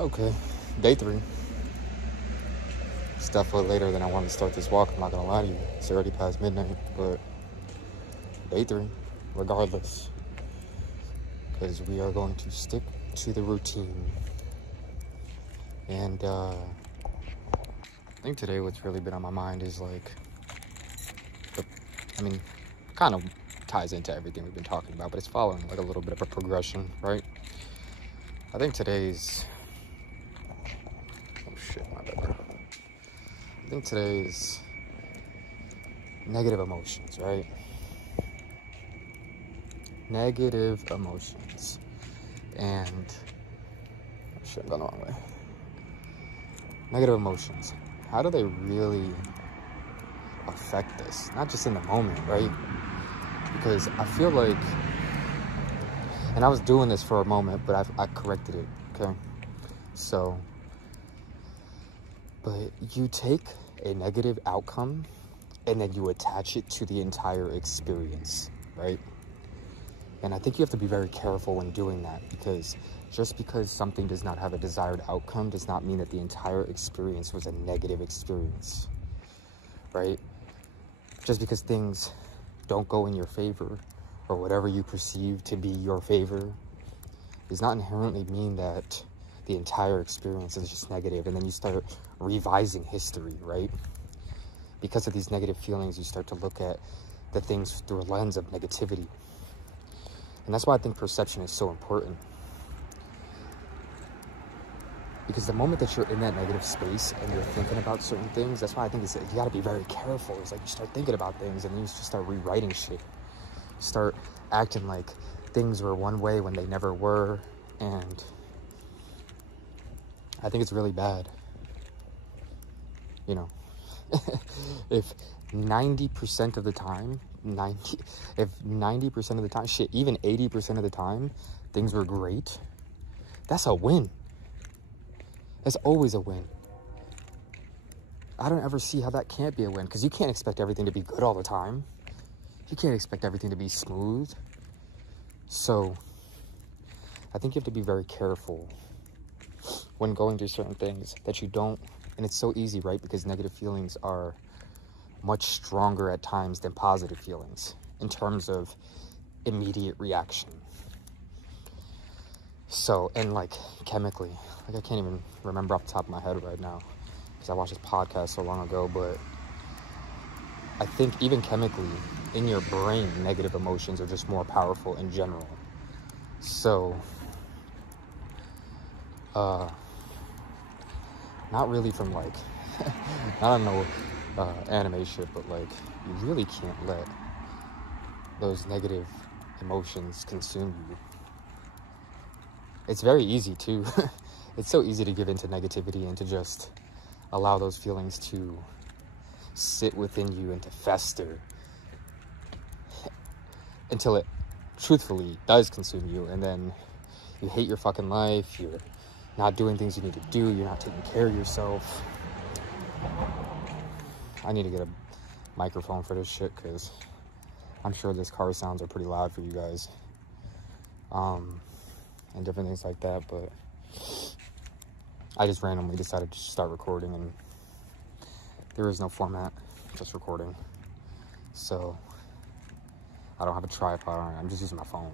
Okay, day 3. It's definitely later than I wanted to start this walk, I'm not gonna lie to you. It's already past midnight, but day 3, regardless. Because we are going to stick to the routine. And I think today what's really been on my mind is like, kind of ties into everything we've been talking about, but it's following like a little bit of a progression, right? I think today's, oh shit, my bad. I think today's negative emotions, right? Negative emotions. And, oh shit, I'm going the wrong way. Negative emotions. How do they really affect us? Not just in the moment, right? Because I feel like, and I was doing this for a moment, but I corrected it, okay? So, but you take a negative outcome and then you attach it to the entire experience, right? And I think you have to be very careful when doing that, because just because something does not have a desired outcome does not mean that the entire experience was a negative experience, right? Just because things don't go in your favor, or whatever you perceive to be your favor, does not inherently mean that the entire experience is just negative. And then you start revising history, right? Because of these negative feelings, you start to look at the things through a lens of negativity. And that's why I think perception is so important. Because the moment that you're in that negative space and you're thinking about certain things, that's why I think you gotta be very careful. It's like you start thinking about things and then you just start rewriting shit. Start acting like things were one way when they never were. And I think it's really bad. You know, if 90% of the time, if 90% of the time, shit, even 80% of the time, things were great, that's a win. That's always a win. I don't ever see how that can't be a win, because you can't expect everything to be good all the time. You can't expect everything to be smooth. So I think you have to be very careful when going through certain things that you don't, and it's so easy, right? Because negative feelings are much stronger at times than positive feelings in terms of immediate reaction. So, and like chemically, like I can't even remember off the top of my head right now because I watched this podcast so long ago, but I think even chemically in your brain, negative emotions are just more powerful in general. So, not really from like, I don't know, anime shit, but like, you really can't let those negative emotions consume you. It's very easy to, it's so easy to give into negativity and to just allow those feelings to sit within you and to fester until it truthfully does consume you, and then you hate your fucking life, you're not doing things you need to do, you're not taking care of yourself. I need to get a microphone for this shit, because I'm sure this car sounds are pretty loud for you guys. And different things like that, but I just randomly decided to start recording, and there is no format, just recording. So I don't have a tripod on it, I'm just using my phone.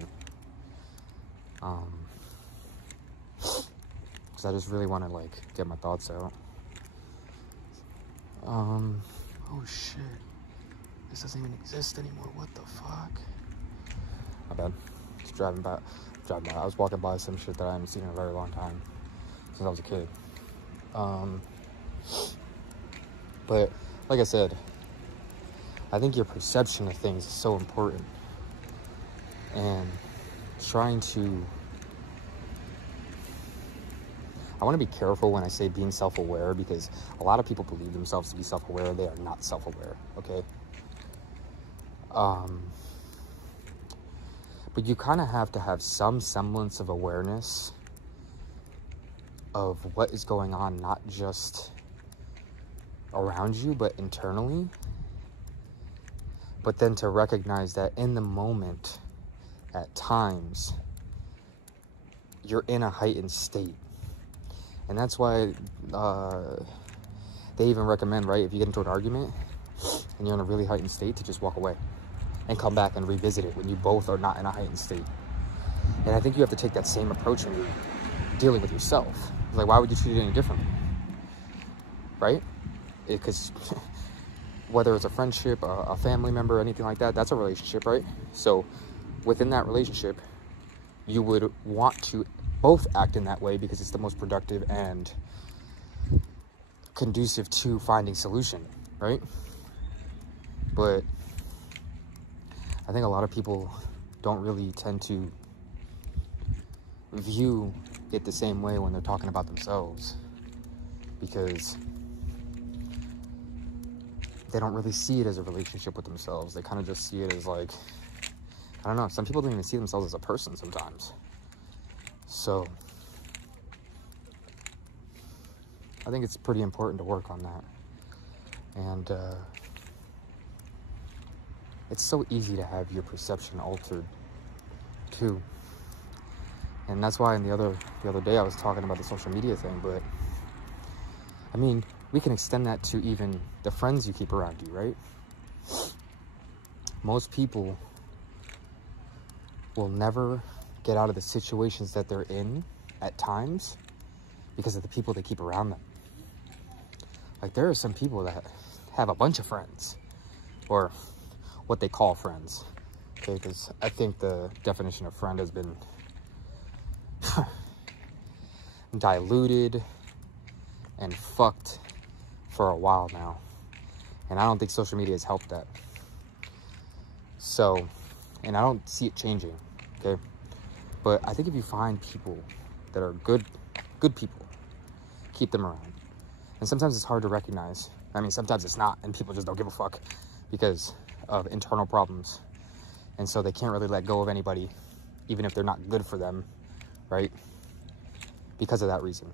Because I just really want to like get my thoughts out. Oh shit, this doesn't even exist anymore, what the fuck? My bad. Just driving by. I was walking by some shit that I haven't seen in a very long time, since I was a kid. But like I said, I think your perception of things is so important, and trying to, I want to be careful when I say being self-aware, because a lot of people believe themselves to be self-aware. They are not self-aware, okay? But you kind of have to have some semblance of awareness of what is going on, not just around you, but internally. But then to recognize that in the moment, at times, you're in a heightened state. And that's why they even recommend, right, if you get into an argument and you're in a really heightened state, to just walk away and come back and revisit it when you both are not in a heightened state. And I think you have to take that same approach when you're dealing with yourself. Like, why would you treat it any differently? Right? Because whether it's a friendship, a family member, anything like that, that's a relationship, right? So within that relationship, you would want to both act in that way because it's the most productive and conducive to finding solution, right? But I think a lot of people don't really tend to view it the same way when they're talking about themselves, because they don't really see it as a relationship with themselves. They kind of just see it as like, I don't know, some people don't even see themselves as a person sometimes. So I think it's pretty important to work on that. And it's so easy to have your perception altered too. And that's why the other day I was talking about the social media thing, but I mean, we can extend that to even the friends you keep around you, right? Most people will never get out of the situations that they're in at times because of the people they keep around them. Like, there are some people that have a bunch of friends, or what they call friends, okay? Because I think the definition of friend has been diluted and fucked for a while now, and I don't think social media has helped that. So, and I don't see it changing, okay? But I think if you find people that are good people, keep them around. And sometimes it's hard to recognize. I mean, sometimes it's not, and people just don't give a fuck because of internal problems, and so they can't really let go of anybody, even if they're not good for them, right? Because of that reason.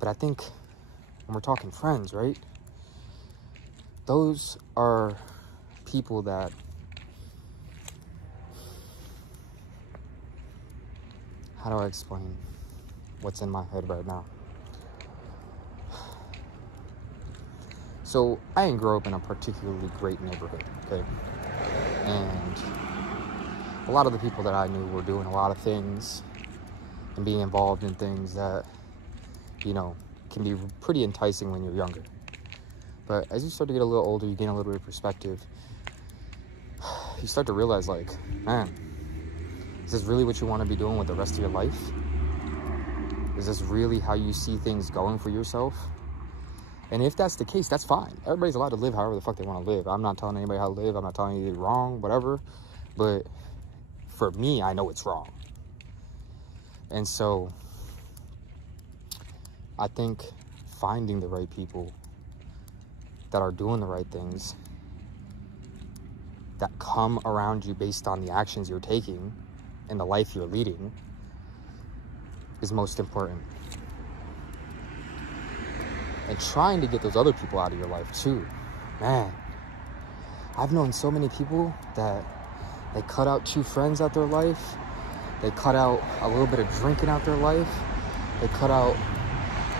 But I think when we're talking friends, right, those are people that how do I explain what's in my head right now? So I didn't grow up in a particularly great neighborhood, okay? And a lot of the people that I knew were doing a lot of things and being involved in things that, you know, can be pretty enticing when you're younger. But as you start to get a little older, you gain a little bit of perspective. You start to realize, like, man, is this really what you want to be doing with the rest of your life? Is this really how you see things going for yourself? And if that's the case, that's fine. Everybody's allowed to live however the fuck they want to live. I'm not telling anybody how to live. I'm not telling you wrong, whatever. But for me, I know it's wrong. And so I think finding the right people that are doing the right things, that come around you based on the actions you're taking and the life you're leading, is most important. And trying to get those other people out of your life too. Man, I've known so many people that they cut out 2 friends out their life. They cut out a little bit of drinking out their life. They cut out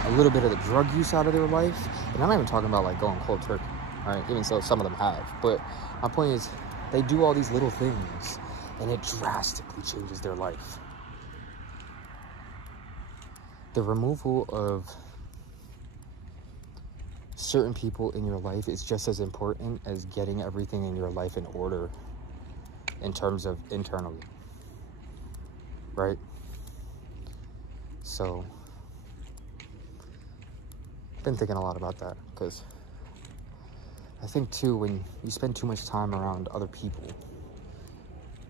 a little bit of the drug use out of their life. And I'm not even talking about like going cold turkey, right? Even so, some of them have. But my point is, they do all these little things and it drastically changes their life. The removal of certain people in your life is just as important as getting everything in your life in order in terms of internally, right? So I've been thinking a lot about that, because I think too, when you spend too much time around other people,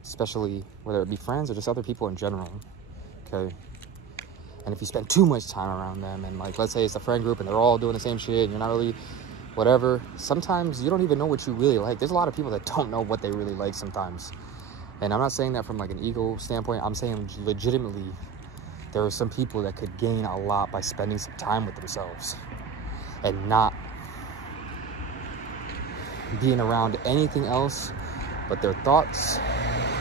especially whether it be friends or just other people in general, okay? And if you spend too much time around them, and like, let's say it's a friend group and they're all doing the same shit and you're not really whatever, sometimes you don't even know what you really like. There's a lot of people that don't know what they really like sometimes. And I'm not saying that from like an ego standpoint. I'm saying legitimately, there are some people that could gain a lot by spending some time with themselves and not being around anything else but their thoughts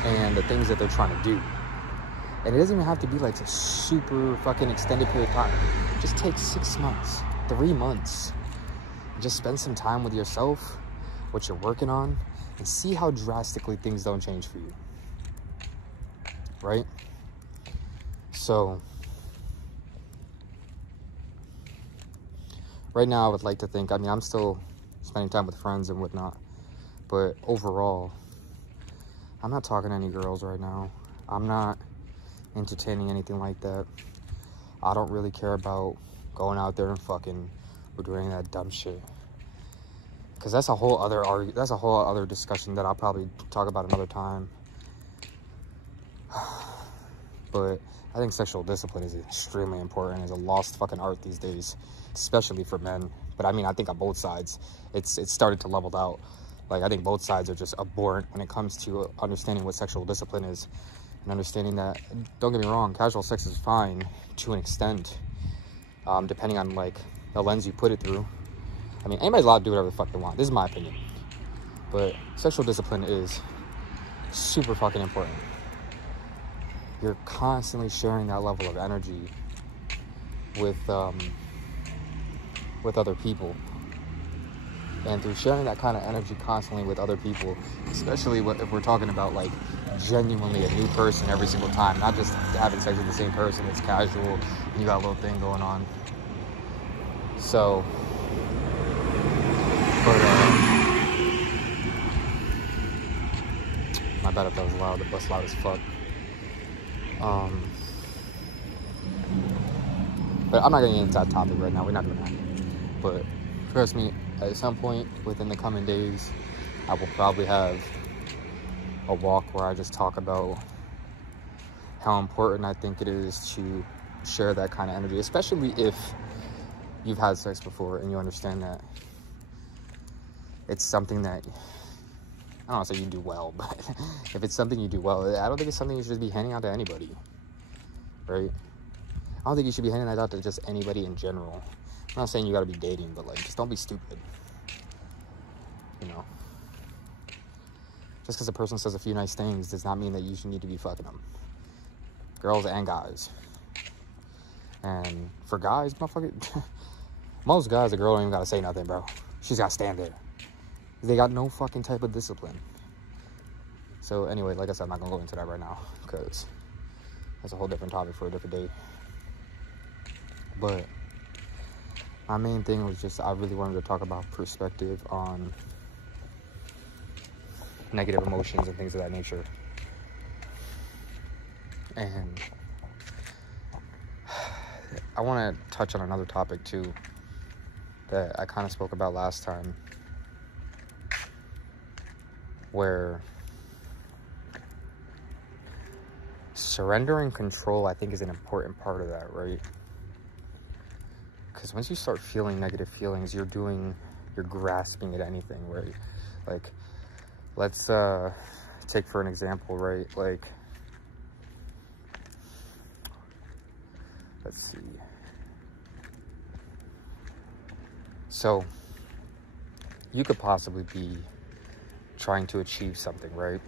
and the things that they're trying to do. And it doesn't even have to be like a super fucking extended period of time. Just take 6 months, 3 months. Just spend some time with yourself, what you're working on, and see how drastically things don't change for you. Right? So, right now I would like to think, I mean, I'm still spending time with friends and whatnot, but overall, I'm not talking to any girls right now. I'm not entertaining anything like that. I don't really care about going out there and fucking or doing that dumb shit. Cause that's a whole other discussion that I'll probably talk about another time. But I think sexual discipline is extremely important. It's a lost fucking art these days, especially for men. But I mean, I think on both sides, it's started to level out. Like, I think both sides are just abhorrent when it comes to understanding what sexual discipline is. And understanding that, don't get me wrong, casual sex is fine to an extent, depending on, like, the lens you put it through. I mean, anybody's allowed to do whatever the fuck they want. This is my opinion. But sexual discipline is super fucking important. You're constantly sharing that level of energy with other people. And through sharing that kind of energy constantly with other people, especially if we're talking about, like, genuinely a new person every single time, not just having sex with the same person, it's casual, and you got a little thing going on. So, but, my bad if that was loud, the bus loud as fuck. But I'm not gonna get into that topic right now, we're not doing that. But, trust me, at some point within the coming days, I will probably have a walk where I just talk about how important I think it is to share that kind of energy, especially if you've had sex before and you understand that it's something that, I don't want to say you do well, but if it's something you do well, I don't think it's something you should be handing out to anybody, right? I don't think you should be handing that out to just anybody in general. I'm not saying you gotta be dating, but, like, just don't be stupid, you know? Just because a person says a few nice things does not mean that you should need to be fucking them. Girls and guys. And for guys, motherfucker, most guys, a girl don't even gotta say nothing, bro. She's gotta stand there. They got no fucking type of discipline. So anyway, like I said, I'm not gonna go into that right now, because that's a whole different topic for a different day. But my main thing was just, I really wanted to talk about perspective on negative emotions and things of that nature. And I want to touch on another topic too that I kind of spoke about last time, where surrendering control, I think, is an important part of that, right? Because once you start feeling negative feelings, you're grasping at anything, right? Like, let's take for an example, right? Like, let's see. So, you could possibly be trying to achieve something, right?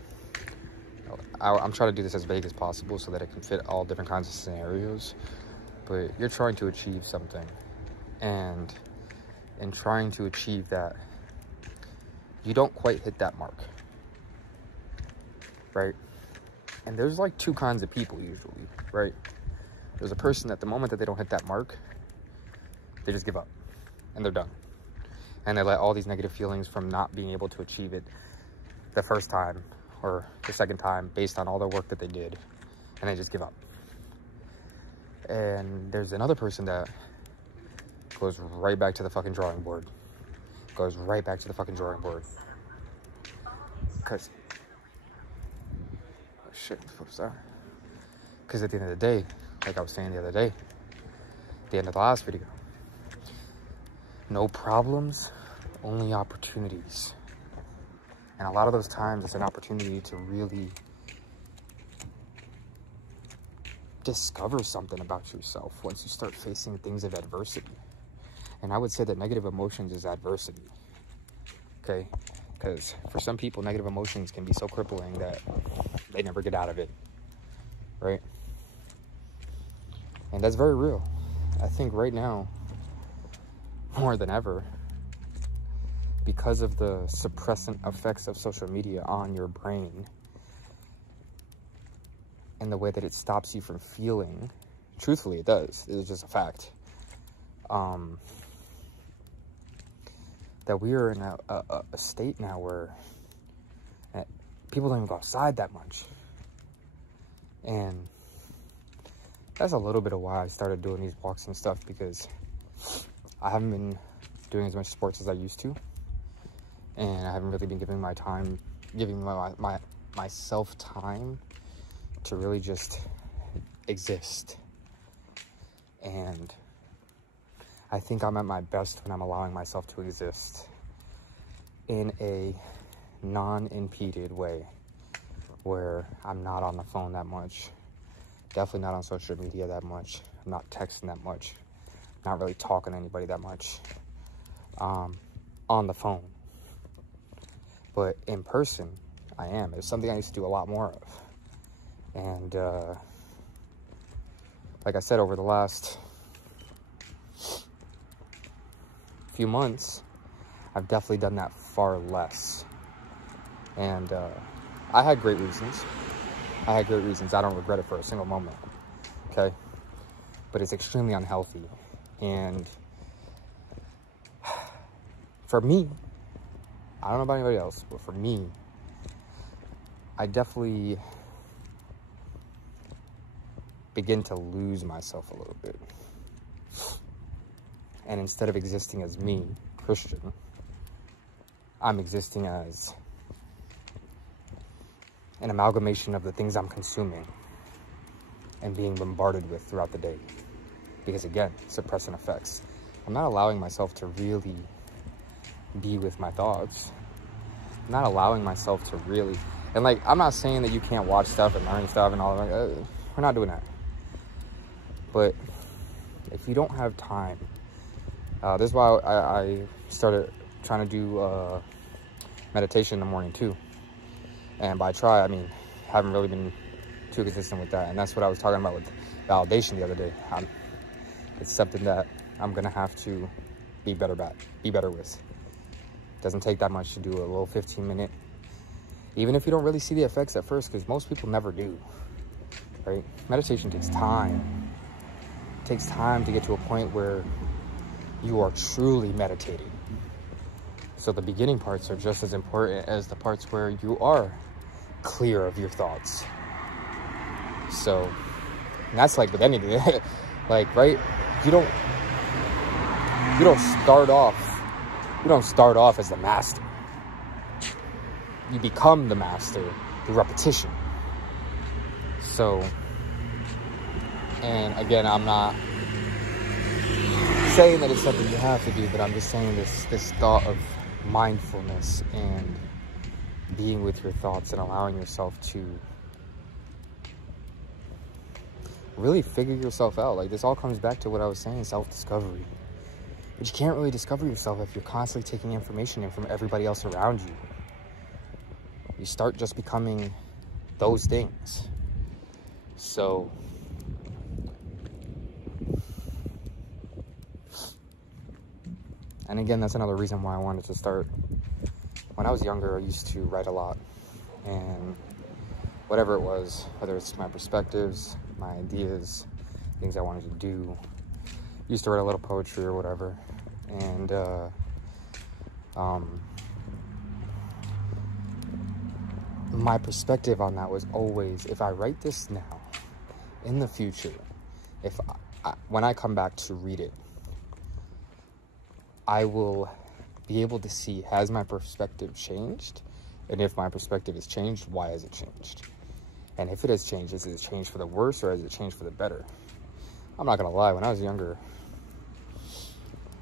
I'm trying to do this as vague as possible so that it can fit all different kinds of scenarios. But you're trying to achieve something. And in trying to achieve that, you don't quite hit that mark, right? And there's like two kinds of people usually, right? There's a person that the moment that they don't hit that mark, they just give up and they're done. And they let all these negative feelings from not being able to achieve it the first time or the second time based on all the work that they did, and they just give up. And there's another person that goes right back to the fucking drawing board. Goes right back to the fucking drawing board. Because, oh shit, what's that? Because at the end of the day, like I was saying the other day, at the end of the last video, no problems, only opportunities. And a lot of those times, it's an opportunity to really discover something about yourself once you start facing things of adversity. And I would say that negative emotions is adversity, okay? Because for some people, negative emotions can be so crippling that they never get out of it, right? And that's very real. I think right now, more than ever, because of the suppressant effects of social media on your brain and the way that it stops you from feeling, truthfully it does, it's just a fact, that we are in a state now where people don't even go outside that much. And that's a little bit of why I started doing these walks and stuff, because I haven't been doing as much sports as I used to, and I haven't really been giving myself time to really just exist. And I think I'm at my best when I'm allowing myself to exist in a non-impeded way, where I'm not on the phone that much, definitely not on social media that much, I'm not texting that much, not really talking to anybody that much on the phone. But in person, I am. It's something I used to do a lot more of. And like I said, over the last few months, I've definitely done that far less. And I had great reasons. I don't regret it for a single moment. Okay? But it's extremely unhealthy. And for me, I don't know about anybody else, but for me, I definitely begin to lose myself a little bit. And instead of existing as me, Christian, I'm existing as an amalgamation of the things I'm consuming and being bombarded with throughout the day. Because again, suppressant effects. I'm not allowing myself to really be with my thoughts. I'm not allowing myself to really, and like, I'm not saying that you can't watch stuff and learn stuff and all that. We're not doing that. But if you don't have time, this is why I started trying to do meditation in the morning too. And by try, I mean, haven't really been too consistent with that. And that's what I was talking about with validation the other day. It's something that I'm gonna have to be better with. Doesn't take that much to do a little 15-minute, even if you don't really see the effects at first, because most people never do, right? Meditation takes time. It takes time to get to a point where you are truly meditating. So the beginning parts are just as important as the parts where you are clear of your thoughts. So, and that's like with anything, like, right? You don't start off as the master. You become the master through repetition. So, and again, I'm not saying that it's something you have to do, but I'm just saying this thought of mindfulness and being with your thoughts and allowing yourself to really figure yourself out. Like, this all comes back to what I was saying, self-discovery. But you can't really discover yourself if you're constantly taking information in from everybody else around you. You start just becoming those things. So, and again, that's another reason why I wanted to start. When I was younger, I used to write a lot. And whatever it was, whether it's my perspectives, my ideas, things I wanted to do, used to write a little poetry or whatever. And my perspective on that was always, if I write this now, in the future, when I come back to read it, I will be able to see, has my perspective changed? And if my perspective has changed, why has it changed? And if it has changed, has it changed for the worse or has it changed for the better? I'm not gonna lie, when I was younger,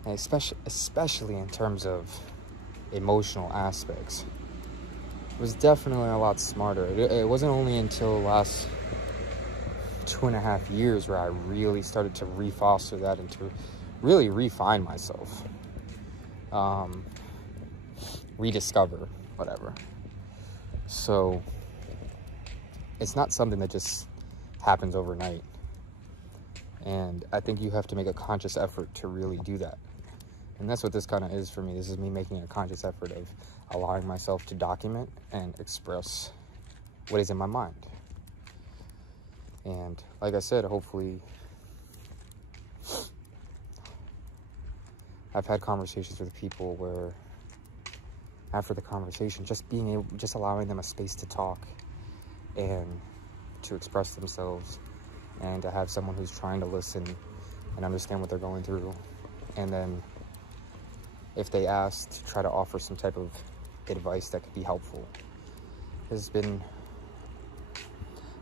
and especially in terms of emotional aspects, it was definitely a lot smarter. It wasn't only until the last 2.5 years where I really started to refoster that and to really refine myself. Rediscover, whatever. So it's not something that just happens overnight. And I think you have to make a conscious effort to really do that. And that's what this kind of is for me. This is me making a conscious effort of allowing myself to document and express what is in my mind. And like I said, hopefully I've had conversations with people where after the conversation, just allowing them a space to talk and to express themselves, and to have someone who's trying to listen and understand what they're going through, and then if they ask, to try to offer some type of advice that could be helpful.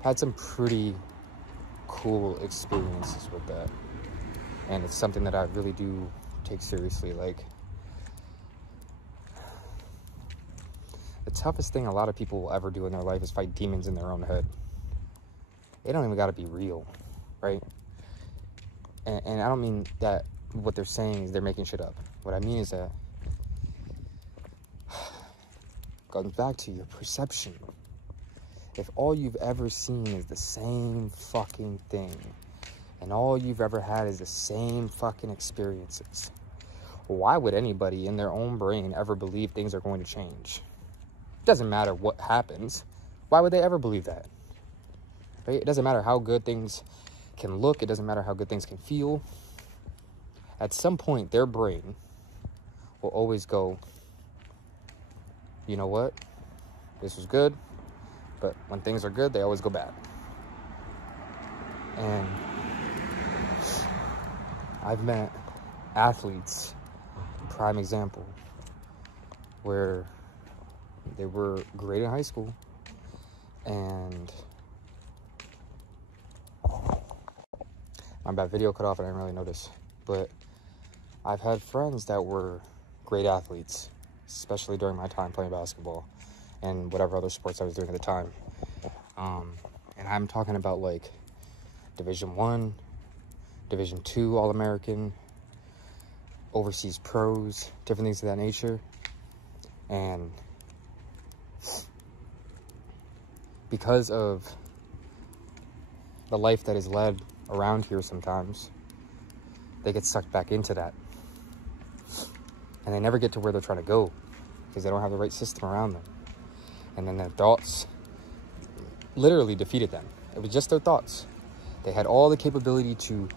Had some pretty cool experiences with that, and it's something that I really do take seriously. Like, the toughest thing a lot of people will ever do in their life is fight demons in their own head. They don't even got to be real, right? And I don't mean that what they're saying is they're making shit up. What I mean is that goes back to your perception. If all you've ever seen is the same fucking thing, and all you've ever had is the same fucking experiences, why would anybody in their own brain ever believe things are going to change? It doesn't matter what happens. Why would they ever believe that? Right? It doesn't matter how good things can look. It doesn't matter how good things can feel. At some point, their brain will always go, you know what? This was good. But when things are good, they always go bad. And I've met athletes, prime example, where they were great in high school, and my bad, video cut off, I didn't really notice, but I've had friends that were great athletes, especially during my time playing basketball and whatever other sports I was doing at the time. And I'm talking about like Division I, Division II All-American, overseas pros, different things of that nature. And because of the life that is led around here sometimes, they get sucked back into that. And they never get to where they're trying to go because they don't have the right system around them. And then their thoughts literally defeated them. It was just their thoughts. They had all the capability to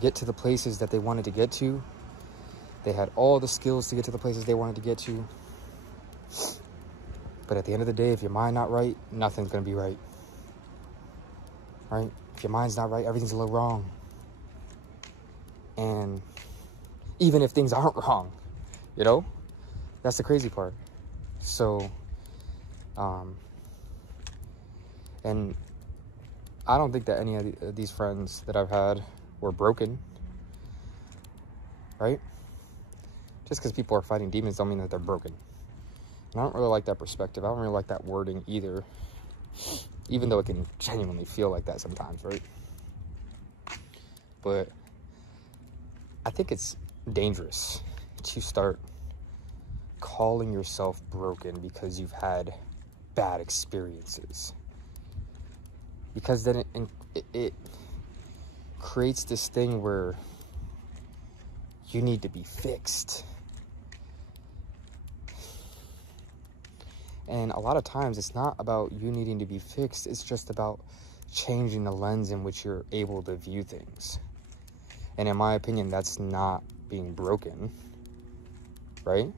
get to the places that they wanted to get to. They had all the skills to get to the places they wanted to get to. But at the end of the day, if your mind not right, nothing's going to be right. Right? If your mind's not right, everything's a little wrong. And even if things aren't wrong, you know, that's the crazy part. So, and I don't think that any of these friends that I've had were broken, right? Just because people are fighting demons don't mean that they're broken. And I don't really like that perspective. I don't really like that wording either, even though it can genuinely feel like that sometimes, right? But I think it's dangerous to start calling yourself broken because you've had bad experiences. Because then it creates this thing where you need to be fixed. And a lot of times it's not about you needing to be fixed. It's just about changing the lens in which you're able to view things. And in my opinion, that's not being broken, right?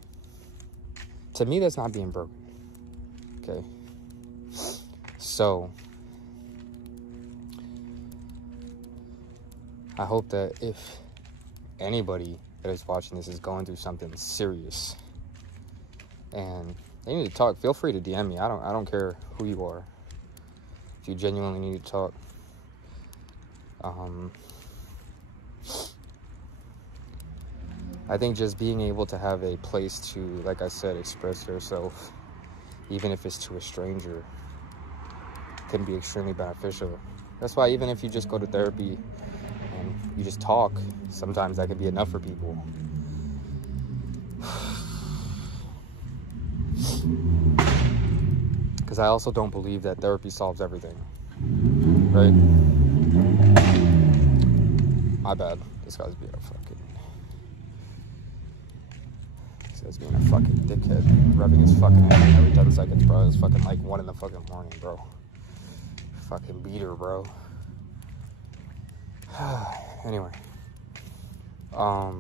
To me, that's not being broken, okay? So, I hope that if anybody that is watching this is going through something serious and they need to talk, feel free to DM me. I don't care who you are. If you genuinely need to talk, I think just being able to have a place to, like I said, express yourself, even if it's to a stranger, can be extremely beneficial. That's why even if you just go to therapy and you just talk, sometimes that can be enough for people. Because I also don't believe that therapy solves everything, right? My bad. This guy's being a fucking dickhead. Rubbing his fucking head every 10 seconds, bro. It's fucking like 1 in the fucking morning, bro. Fucking beater, bro. Anyway. I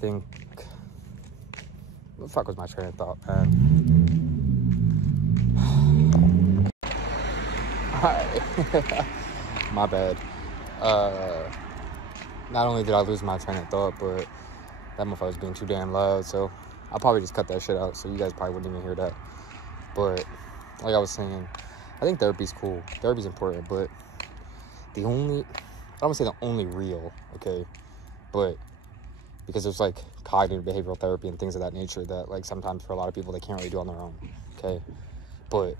think... What the fuck was my train of thought, man? My bad. Not only did I lose my train of thought, but that motherfucker was being too damn loud, so I'll probably just cut that shit out, so you guys probably wouldn't even hear that. But, like I was saying, I think therapy's cool. Therapy's important, but I don't want to say the only real, okay, but because there's, like, cognitive behavioral therapy and things of that nature that, like, sometimes for a lot of people, they can't really do on their own, okay, but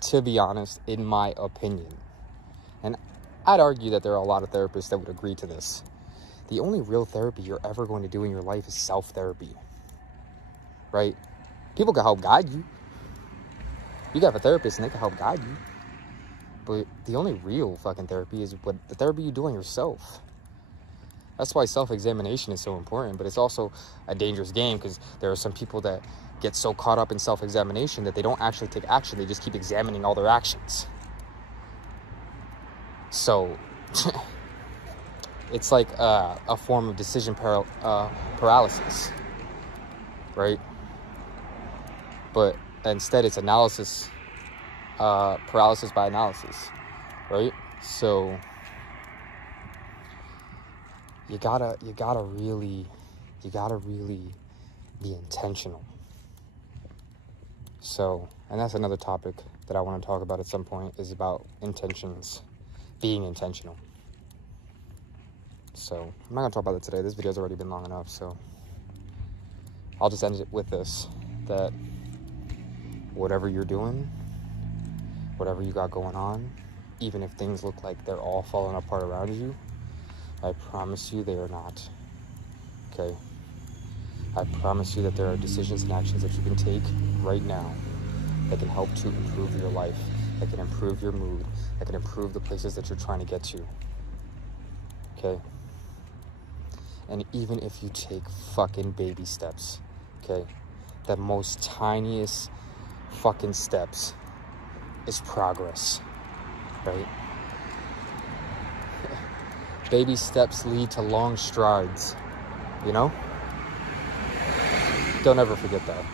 to be honest, in my opinion, and I'd argue that there are a lot of therapists that would agree to this, the only real therapy you're ever going to do in your life is self-therapy, right? People can help guide you. You can have a therapist and they can help guide you. But the only real fucking therapy is what the therapy you do on yourself. That's why self-examination is so important, but it's also a dangerous game because there are some people that get so caught up in self-examination that they don't actually take action. They just keep examining all their actions. So, it's like a form of decision paralysis, right? But instead it's analysis, paralysis by analysis, right? So you gotta really be intentional. So, and that's another topic that I want to talk about at some point, is about intentions, being intentional. So I'm not gonna talk about it today. This video's already been long enough, so I'll just end it with this, that whatever you're doing, whatever you got going on, even if things look like they're all falling apart around you, I promise you they are not, okay? I promise you that there are decisions and actions that you can take right now that can help to improve your life, that can improve your mood, that can improve the places that you're trying to get to, okay? And even if you take fucking baby steps, okay? The most tiniest fucking steps is progress, right? Baby steps lead to long strides, you know? Don't ever forget that.